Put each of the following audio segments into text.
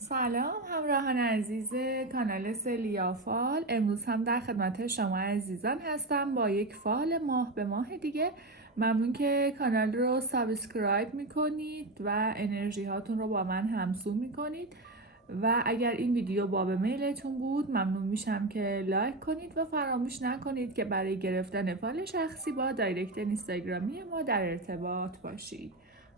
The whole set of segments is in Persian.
سلام همراهان عزیز کانال سلیا فال. امروز هم در خدمت شما عزیزان هستم با یک فال ماه به ماه دیگه. ممنون که کانال رو سابسکرایب میکنید و انرژی هاتون رو با من همسو میکنید و اگر این ویدیو باب میلتون بود ممنون میشم که لایک کنید و فراموش نکنید که برای گرفتن فال شخصی با دایرکت اینستاگرامی ما در ارتباط باشید.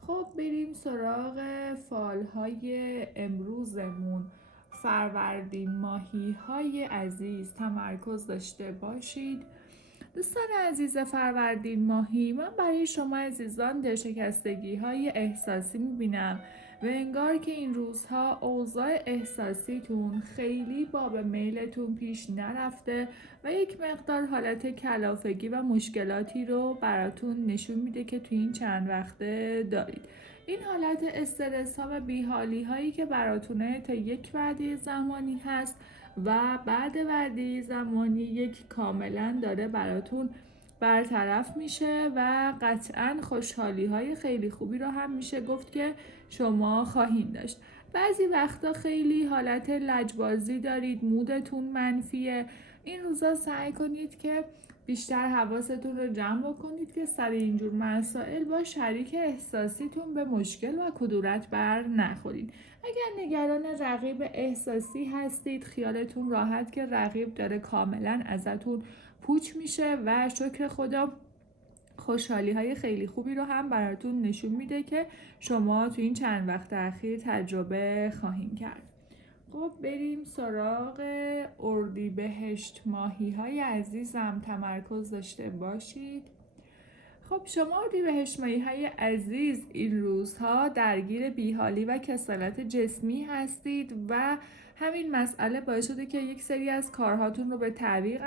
خب بریم سراغ فال های امروزمون. فروردین ماهی های عزیز تمرکز داشته باشید. دوستان عزیز فروردین ماهی، من برای شما عزیزان دلشکستگی های احساسی میبینم و انگار که این روزها اوضاع احساسیتون خیلی باب میلتون پیش نرفته و یک مقدار حالت کلافگی و مشکلاتی رو براتون نشون میده که توی این چند وقته دارید. این حالت استرس ها و بیحالی هایی که براتونه تا یک وعده زمانی هست و بعد وعده زمانی یک کاملا داره براتون برطرف میشه و قطعا خوشحالی های خیلی خوبی رو هم میشه گفت که شما خواهید داشت. بعضی وقتا خیلی حالت لجبازی دارید، مودتون منفیه. این روزا سعی کنید که بیشتر حواستون رو جمع بکنید که سر اینجور مسائل با شریک احساسیتون به مشکل و کدورت بر نخورید. اگر نگران رقیب احساسی هستید، خیالتون راحت که رقیب داره کاملا ازتون پوچ میشه و شکر خدا خوشحالی های خیلی خوبی رو هم براتون نشون میده که شما تو این چند وقت اخیر تجربه خواهید کرد. خب بریم سراغ اردیبهشت ماهی های عزیزم تمرکز داشته باشید. خب شما اردیبهشت ماهی های عزیز این روزها درگیر بیحالی و کسالت جسمی هستید و همین مسئله باعث شده که یک سری از کارهاتون رو به تعویق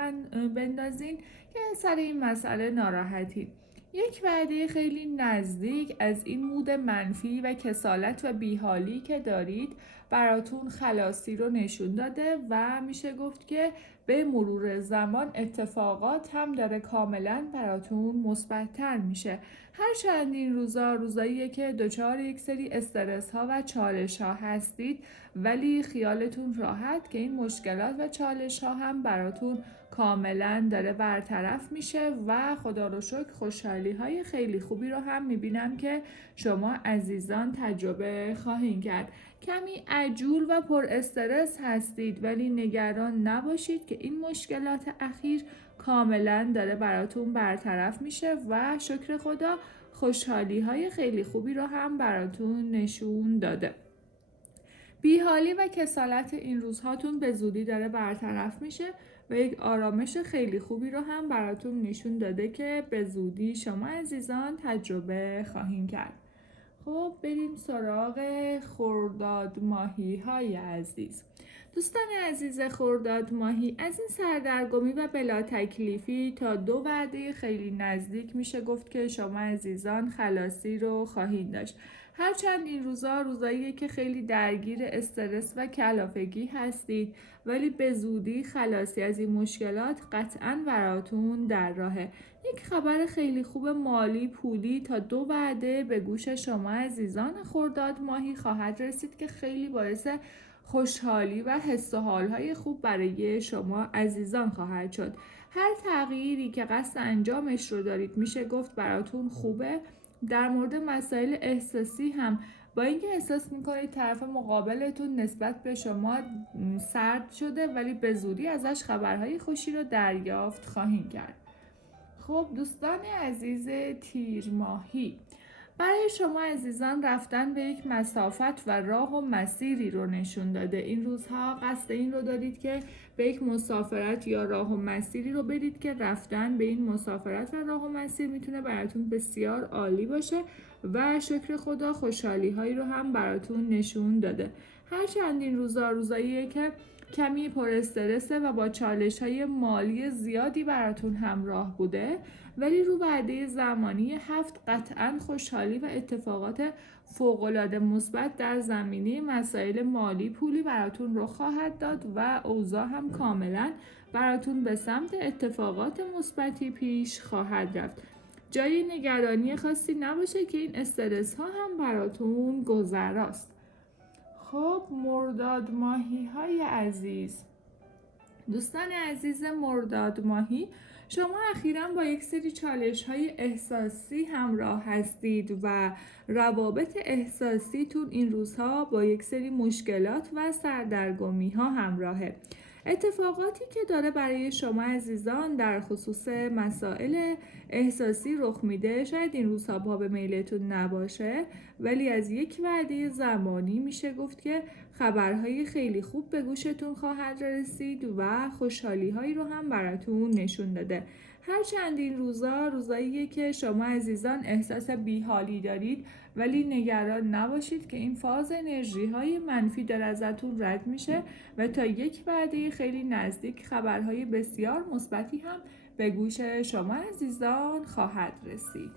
بندازین که سر این مسئله ناراحتید. یک وعده خیلی نزدیک از این مود منفی و کسالت و بیحالی که دارید براتون خلاصی رو نشون داده و میشه گفت که به مرور زمان اتفاقات هم داره کاملا براتون مثبت‌تر میشه. هرچند این روزاییه که دچار یک سری استرس ها و چالش ها هستید، ولی خیالتون راحت که این مشکلات و چالش ها هم براتون کاملا داره برطرف میشه و خدا رو شکر خوشحالی های خیلی خوبی رو هم میبینم که شما عزیزان تجربه خواهید کرد. کمی عجول و پر استرس هستید ولی نگران نباشید که این مشکلات اخیر کاملا داره براتون برطرف میشه و شکر خدا خوشحالی های خیلی خوبی رو هم براتون نشون داده. بیحالی و کسالت این روزهاتون به زودی داره برطرف میشه و یک آرامش خیلی خوبی رو هم براتون نشون داده که به زودی شما عزیزان تجربه خواهید کرد. خب بریم سراغ خرداد ماهی های عزیز. دوستان عزیز خرداد ماهی، از این سردرگمی و بلا تکلیفی تا دو وعده خیلی نزدیک میشه گفت که شما عزیزان خلاصی رو خواهید داشت. هرچند این روزاییه که خیلی درگیر استرس و کلافگی هستید ولی به زودی خلاصی از این مشکلات قطعا براتون در راهه. یک خبر خیلی خوب مالی پولی تا دو وعده به گوش شما عزیزان خرداد ماهی خواهد رسید که خیلی باعث خوشحالی و حس و حالهای خوب برای شما عزیزان خواهد شد. هر تغییری که قصد انجامش رو دارید میشه گفت براتون خوبه. در مورد مسائل احساسی هم با اینکه احساس میکنید طرف مقابلتون نسبت به شما سرد شده ولی به زودی ازش خبرهای خوشی رو دریافت خواهید کرد. خب دوستان عزیز تیر ماهی، برای شما عزیزان رفتن به یک مسافت و راه و مسیری رو نشون داده. این روزها قصد این رو دارید که به یک مسافرت یا راه و مسیری رو برید که رفتن به این مسافرت و راه و مسیر میتونه براتون بسیار عالی باشه و شکر خدا خوشحالی هایی رو هم براتون نشون داده. هرچند این روزاییه که کمی پر استرسه و با چالش های مالی زیادی براتون همراه بوده، ولی رو وعده زمانی هفت قطعا خوشحالی و اتفاقات فوق‌العاده مثبت در زمینه مسائل مالی پولی براتون رخ خواهد داد و اوضاع هم کاملا براتون به سمت اتفاقات مثبتی پیش خواهد رفت. جای نگرانی خاصی نباشه که این استرس ها هم براتون گذراست. خب مرداد ماهی های عزیز، دوستان عزیز مرداد ماهی، شما اخیراً با یک سری چالش های احساسی همراه هستید و روابط احساسیتون این روزها با یک سری مشکلات و سردرگمی ها همراهه. اتفاقاتی که داره برای شما عزیزان در خصوص مسائل احساسی رخ میده شاید این روزها پا به میلتون نباشه، ولی از یک وعده زمانی میشه گفت که خبرهای خیلی خوب به گوشتون خواهد رسید و خوشحالی‌هایی رو هم براتون نشون داده. هرچند این روزاییه که شما عزیزان احساس بیحالی دارید، ولی نگران نباشید که این فاز انرژی‌های منفی داره ازتون رد میشه و تا یک وعده خیلی نزدیک خبرهای بسیار مثبتی هم به گوش شما عزیزان خواهد رسید.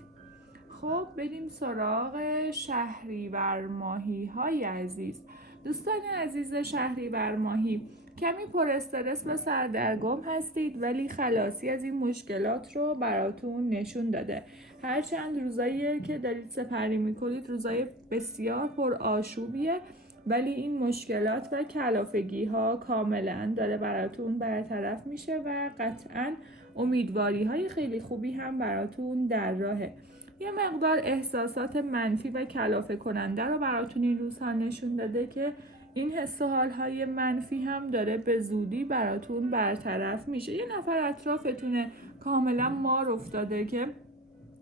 خب بریم سراغ شهریور ماهی های عزیز. دوستان عزیز شهریور ماهی، کمی پر استرس و سردرگم هستید، ولی خلاصی از این مشکلات رو براتون نشون داده. هرچند روزایی که دارید سپری میکنید روزای بسیار پر آشوبیه، ولی این مشکلات و کلافگی ها کاملا داره براتون برطرف میشه و قطعا امیدواری های خیلی خوبی هم براتون در راهه. یه مقدار احساسات منفی و کلافه کننده رو براتون این روزها نشون داده که این حس و حال‌های منفی هم داره به زودی براتون برطرف میشه. یه نفر اطرافتونه کاملا مار افتاده که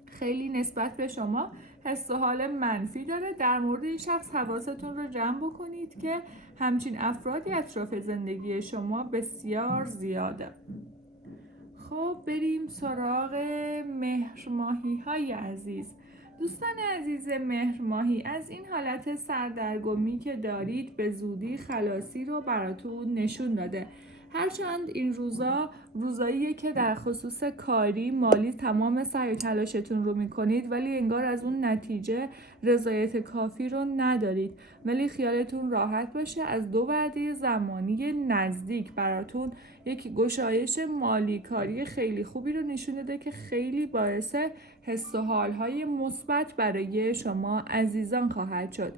خیلی نسبت به شما حس و حال منفی داره. در مورد این شخص حواستون رو جمع بکنید که همچین افرادی اطراف زندگی شما بسیار زیاده. خب بریم سراغ مهر ماهی های عزیز. دوستان عزیز مهر ماهی، از این حالت سردرگمی که دارید به زودی خلاصی رو براتون نشون داده. هرچند این روزاییه که در خصوص کاری مالی تمام سعی و تلاشتون رو میکنید، ولی انگار از اون نتیجه رضایت کافی رو ندارید. ولی خیالتون راحت باشه، از دو وعده زمانی نزدیک براتون یک گشایش مالی کاری خیلی خوبی رو نشون داده که خیلی باعث حس و حال‌های مثبت برای شما عزیزان خواهد شد.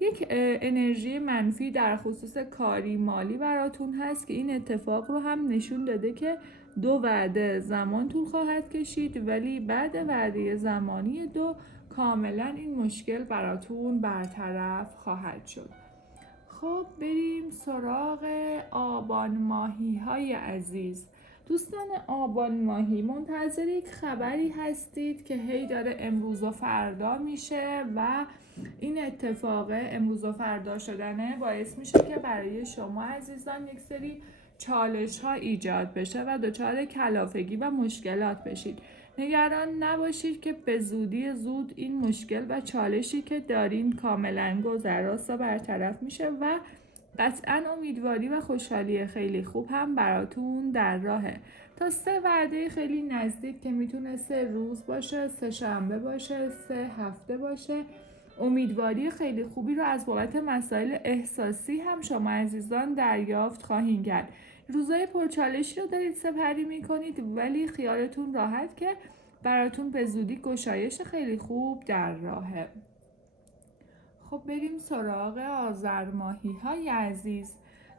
یک انرژی منفی در خصوص کاری مالی براتون هست که این اتفاق رو هم نشون داده که دو وعده زمان طول خواهد کشید، ولی بعد وعده زمانی دو کاملا این مشکل براتون برطرف خواهد شد. خب بریم سراغ آبان ماهی های عزیز. دوستان آبان ماهی، منتظر یک خبری هستید که هی داره امروز و فردا میشه و این اتفاق امروز و فردا شدنه باعث میشه که برای شما عزیزان یک سری چالش ها ایجاد بشه و دچار کلافگی و مشکلات بشید. نگران نباشید که به زودی زود این مشکل و چالشی که دارین کاملا گذراست و برطرف میشه و قطعا امیدواری و خوشحالی خیلی خوب هم براتون در راهه. تا 3 وعده خیلی نزدیک که میتونه 3 روز باشه، 3 شنبه باشه، 3 هفته باشه، امیدواری خیلی خوبی رو از بابت مسائل احساسی هم شما عزیزان دریافت خواهید کرد. روزای پرچالشی رو دارید سپری میکنید، ولی خیالتون راحت که براتون به زودی گشایش خیلی خوب در راهه. خب بریم سراغ آذر ماهی های عزیز.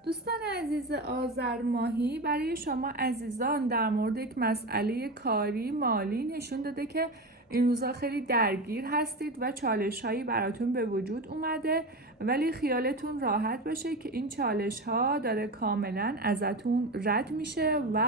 دوستان عزیز آذر ماهی، برای شما عزیزان در مورد یک مسئله کاری مالی نشون داده که این روزا خیلی درگیر هستید و چالش هایی براتون به وجود اومده، ولی خیالتون راحت باشه که این چالش ها داره کاملا ازتون رد میشه و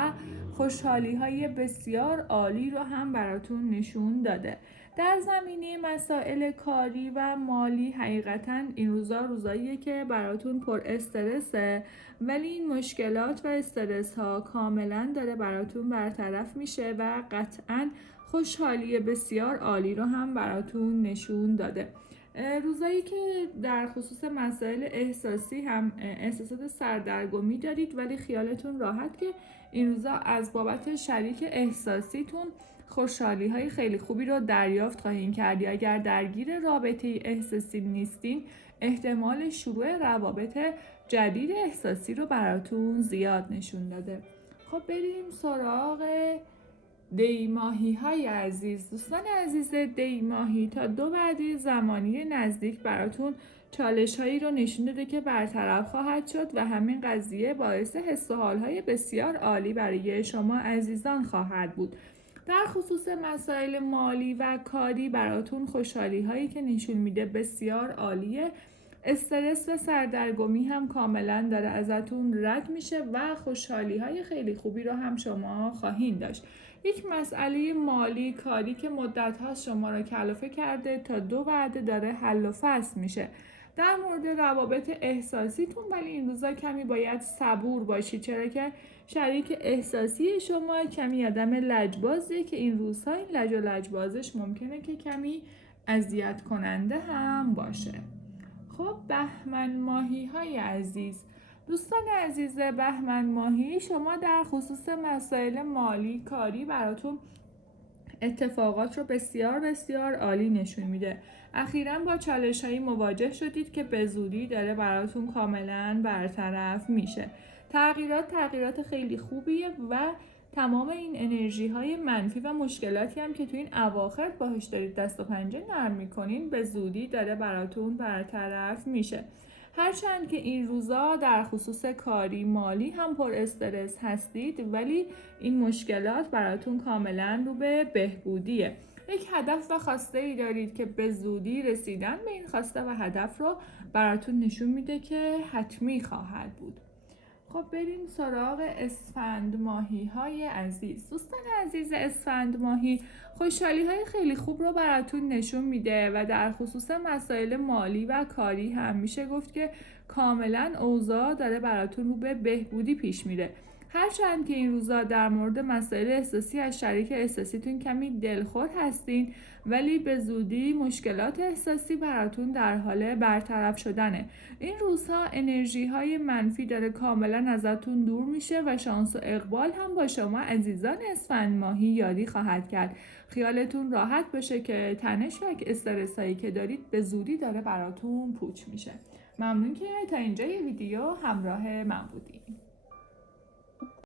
خوشحالی های بسیار عالی رو هم براتون نشون داده. در زمینه مسائل کاری و مالی حقیقتا این روزاییه که براتون پر استرسه، ولی این مشکلات و استرس ها کاملا داره براتون برطرف میشه و قطعا خوشحالی بسیار عالی رو هم براتون نشون داده. روزایی که در خصوص مسائل احساسی هم احساسات سردرگمی دارید، ولی خیالتون راحت که این روزا از بابت شریک احساسیتون خوشحالی های خیلی خوبی رو دریافت خواهید کرد. اگر درگیر رابطه احساسی نیستین، احتمال شروع روابط جدید احساسی رو براتون زیاد نشون داده. خب بریم سراغ دی ماهی های عزیز. دوستان عزیز دی ماهی، تا 2 وعده زمانی نزدیک براتون چالش هایی رو نشون داده که برطرف خواهد شد و همین قضیه باعث حس و حالهای بسیار عالی برای شما عزیزان خواهد بود. در خصوص مسائل مالی و کاری براتون خوشحالی هایی که نشون میده بسیار عالیه. استرس و سردرگمی هم کاملا داره ازتون رد میشه و خوشحالی های خیلی خوبی رو هم شما خواهید داشت. یک مسئله مالی کاری که مدت ها شما رو کلافه کرده تا 2 وعده داره حل و فصل میشه. در مورد روابط احساسیتون ولی این روزا کمی باید صبور باشید، چرا که شریک احساسی شما کمی آدم لجبازیه که این روزها این لج و لجبازش ممکنه که کمی اذیت کننده هم باشه. خب بهمن ماهی های عزیز، دوستان عزیز بهمن ماهی، شما در خصوص مسائل مالی کاری براتون اتفاقات رو بسیار بسیار عالی نشون میده. اخیراً با چالش هایی مواجه شدید که به زودی داره براتون کاملا برطرف میشه. تغییرات خیلی خوبیه و تمام این انرژی های منفی و مشکلاتی هم که تو این اواخر باهاش دارید دست و پنجه نرم میکنین به زودی داره براتون برطرف میشه. هرچند که این روزا در خصوص کاری مالی هم پر استرس هستید ولی این مشکلات براتون کاملا رو به بهبودیه. یک هدف و خواسته ای دارید که به زودی رسیدن به این خواسته و هدف رو براتون نشون میده که حتمی خواهد بود. خب بریم سراغ اسفند ماهی های عزیز. دوستان عزیز اسفند ماهی، خوشحالی های خیلی خوب رو براتون نشون میده و در خصوص مسائل مالی و کاری هم میشه گفت که کاملا اوضاع داره براتون رو به بهبودی پیش میره. هرچند که این روزا در مورد مسائل احساسی از شریک احساسیتون کمی دلخور هستین ولی به زودی مشکلات احساسی براتون در حال برطرف شدنه. این روزها انرژی های منفی داره کاملا ازتون دور میشه و شانس و اقبال هم با شما عزیزان اسفند ماهی یاری خواهد کرد. خیالتون راحت باشه که تنش و استرس هایی که دارید به زودی داره براتون پوچ میشه. ممنون که تا اینجا ویدیو همراه من بودید.